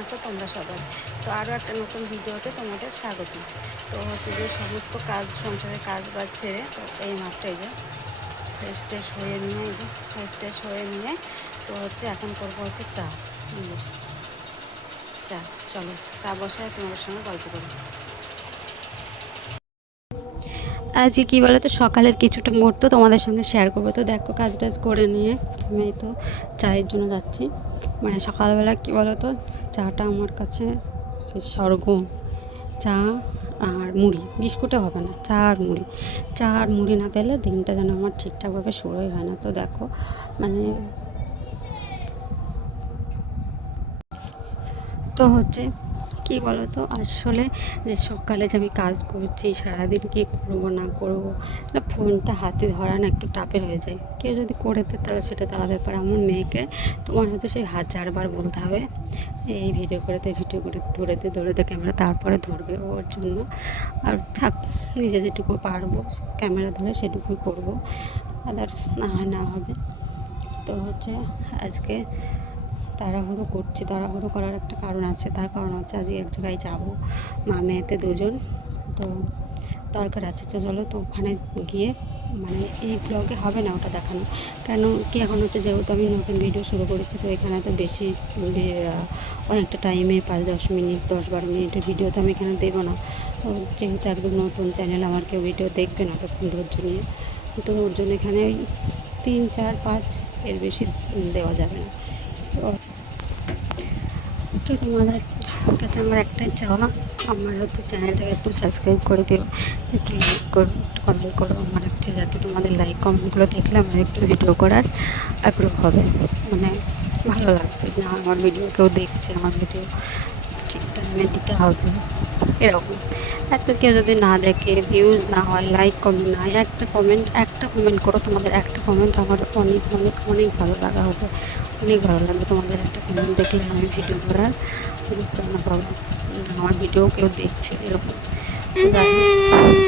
আছো তোমরা সবাই? তো আরও একটা নতুন ভিডিওতে তোমাদের স্বাগত। তো হচ্ছে যে সমস্ত কাজ, সংসারের কাজ বাজ ছেড়ে তো এই মাত্র এই যে ফ্রেশ ট্রেশ হয়ে নিয়ে তো হচ্ছে এখন করবো হচ্ছে চা। চা, চলো চা বসায় তোমাদের সঙ্গে গল্প করি। আজকে কী বলো তো, সকালের কিছুটা মুহূর্ত তোমাদের সঙ্গে শেয়ার করবো। তো দেখো কাজ টাজ করে নিয়ে প্রথমে তো চায়ের জন্য যাচ্ছি। মানে সকালবেলা কী বলো তো, চাটা আমার কাছে সে স্বর্গ। চা আর মুড়ি, বিস্কুটে হবে না, চা আর মুড়ি না পেলে দিনটা যেন আমার ঠিকঠাকভাবে শুরুই হয় না। তো দেখো মানে তো হচ্ছে কী বলো তো, আসলে যে সকালে যে আমি কাজ করছি সারাদিন কী করবো না করবো, না ফোনটা হাতে ধরা না একটু টাপের হয়ে যায়। কেউ যদি করে দেয় তাহলে সেটা তো আলাদা ব্যাপার। আমার মেয়েকে তোমার হচ্ছে সেই 1000বার বলতে হবে এই ভিডিও করে ধরে ক্যামেরা, তারপরে ধরবে ওর জন্য। আর থাক, নিজে যেটুকু পারবো ক্যামেরা ধরে সেটুকুই করবো, আদার্স না হবে। তো হচ্ছে আজকে তাড়াহুড়ো করার একটা কারণ আছে। তার কারণ হচ্ছে আজকে এক জায়গায় যাবো, মা মেয়েতে দুজন। তো দরকার আছে, চলো তো ওখানে গিয়ে, মানে এই ব্লগে হবে না ওটা দেখানো, কেন কি এখন হচ্ছে যেহেতু আমি নতুন ভিডিও শুরু করেছি, তো এখানে তো বেশি অনেকটা টাইমের 5-10 মিনিট 10-12 মিনিটের ভিডিও তো আমি এখানে দেবো না। তো যেহেতু একদম নতুন চ্যানেল, আমার কেউ ভিডিও দেখবে না তখন ধৈর্য নিয়ে, তো ওর জন্য এখানে ওই 3-4-5 এর বেশি দেওয়া যাবে না। তো তোমাদের কাছে আমার একটাই চাওয়া, আমার হচ্ছে চ্যানেলটাকে একটু সাবস্ক্রাইব করে দিও, একটু লাইক করো, একটু কমেন্ট করো আমার একটু, যাতে তোমাদের লাইক কমেন্টগুলো দেখলে আমার একটু ভিডিও করার আগ্রহ হবে, মানে ভালো লাগবে না আমার ভিডিও কেউ দেখছে, আমার ভিডিও ঠিক টাইমে দিতে হবে এরকম। এত কেউ যদি না দেখে, ভিউজ না হয়, লাইক কমেন্ট না হয়, একটা কমেন্ট করো, তোমাদের একটা কমেন্ট আমার অনেক অনেক অনেক ভালো লাগা হবে, অনেক ভালো লাগবে। তোমাদের একটা কমেন্ট দেখলে আমি ভিডিও করার অনুপ্রেরণা পাবো, আমার ভিডিও কেউ দেখছে এরকম। তো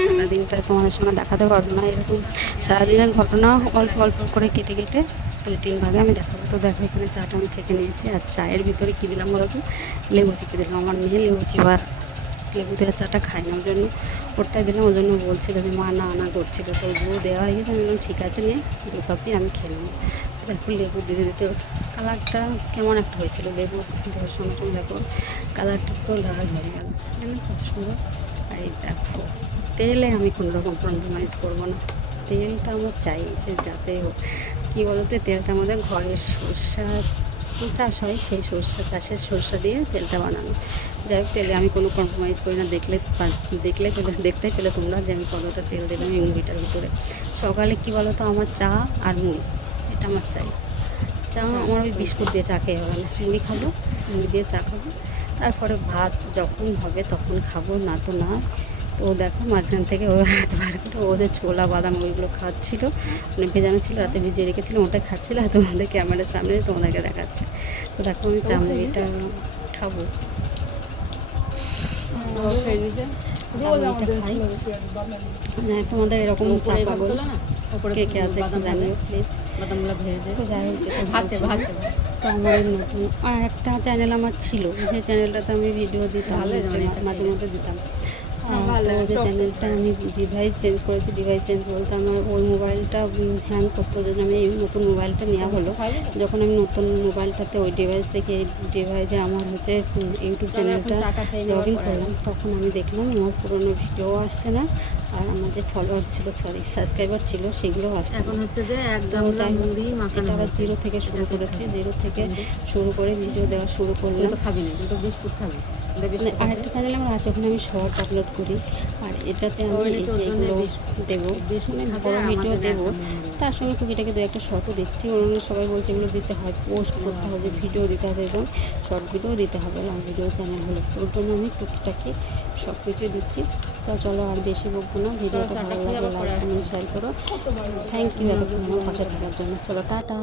সারাদিনটা তোমাদের সঙ্গে দেখাতে পারবো না এরকম, সারাদিনের ঘটনা অল্প অল্প করে কেটে 2-3 ভাগে আমি দেখাবো। তো দেখো এখানে চাটা আমি ছেঁকে নিয়েছি, আর চায়ের ভিতরে কী দিলাম বলো তো, লেবু চিপে দিলাম। আমার মেয়ে লেবু চিপা, লেবু দেওয়া চাটা খায় না, ওই জন্য ওটাই দিলাম। ওই জন্য বলছিল যে মা না করছিল, তো লেবু দেওয়া হয়ে গেছে। আমি বললাম ঠিক আছে, নিয়ে 2 কাপই আমি খেয়ে নেবো। দেখো লেবু দিতে কালারটা কেমন একটা হয়েছিল, লেবু দেওয়ার সঙ্গে সঙ্গে দেখো কালারটা পুরো লাল হয়ে গেল, খুব সুন্দর। আর এই দেখো তেলে আমি কোনো রকম কম্প্রোমাইজ করবো না, তেলটা আমার চাই সে যাতে হোক। কী বলো তো, তেলটা আমাদের ঘরের সরষা চাষ হয়, সেই চাষের সরষা দিয়ে তেলটা বানানো। যাই হোক, তেলে আমি কোনো কম্প্রোমাইজ করি না। দেখতে পেলে তোমরা যে আমি কতটা তেল দিলাম এই মুড়িটার ভিতরে। সকালে কী বলো তো, আমার চা আর মুড়ি, এটা আমার চাই। চা আমার ওই বিস্কুট দিয়ে চা খেয়ে হবে না, মুড়ি খাবো, মুড়ি দিয়ে চা খাবো, তারপরে ভাত যখন হবে তখন খাবো, না তো না। তো দেখো মাঝখান থেকে ও হাত বার করে ও যে ছোলা বাদাম ওইগুলো খাচ্ছিলো, মানে ভেজানো ছিল, রাতে ভিজিয়ে রেখেছিলো, ওটা খাচ্ছিলো, আর তোমাদের ক্যামেরার সামনে তোমাদেরকে দেখাচ্ছে। তো দেখো আমি চা মুড়িটা খাবো, হ্যাঁ তোমাদের এরকম চা পাগল কে কে আছে একটু জানিও প্লিজ। তো যাই হোক, তো আমার নতুন আর একটা চ্যানেল আমার ছিল, যে চ্যানেলটাতে আমি ভিডিও দিতাম, মাঝে মধ্যে দিতাম। তো ওদের চ্যানেলটা আমি ডিভাইস চেঞ্জ করেছি। ডিভাইস চেঞ্জ বলতে আমার ওই মোবাইলটা হ্যাং করতো, ওই জন্য আমি এই নতুন মোবাইলটা নেওয়া হলো। যখন আমি নতুন মোবাইলটাতে ওই ডিভাইস থেকে এই ডিভাইসে আমার হচ্ছে ইউটিউব চ্যানেলটা লগ ইন করলাম, তখন আমি দেখলাম আমার পুরোনো ভিডিও আসছে না, আর আমার যে ফলোয়ার ছিল, সাবস্ক্রাইবার ছিল, সেগুলোও আসছে না। তো যাই হোক, এটা আবার জিরো থেকে শুরু করেছি, জিরো থেকে শুরু করে ভিডিও দেওয়া শুরু করলাম। খাবি না, কিন্তু বিস্কুট খাবি। আরেকটা চ্যানেল আমার আছে, ওখানে আমি শর্ট আপলোড করি, আর এটাতে আমি এই যে এগুলো দেবো, বড় ভিডিও দেবো, তার সঙ্গে টুকিটাকে 2-1টা শর্টও দিচ্ছি। ওর সবাই বলছে এগুলো দিতে হয়, পোস্ট করতে হবে, ভিডিও দিতে হবে, এবং শর্ট ভিডিও দিতে হবে লং ভিডিও চ্যানেল হলে। ওর জন্য আমি টুকিটাকি সব কিছুই দিচ্ছি। তো চলো আর বেশি বকবো না, ভিডিওটা ভালো লাগলে লাইক কমেন্ট শেয়ার করো। থ্যাংক ইউ এতক্ষণ আমার পাশে থাকার জন্য। চলো টাটা।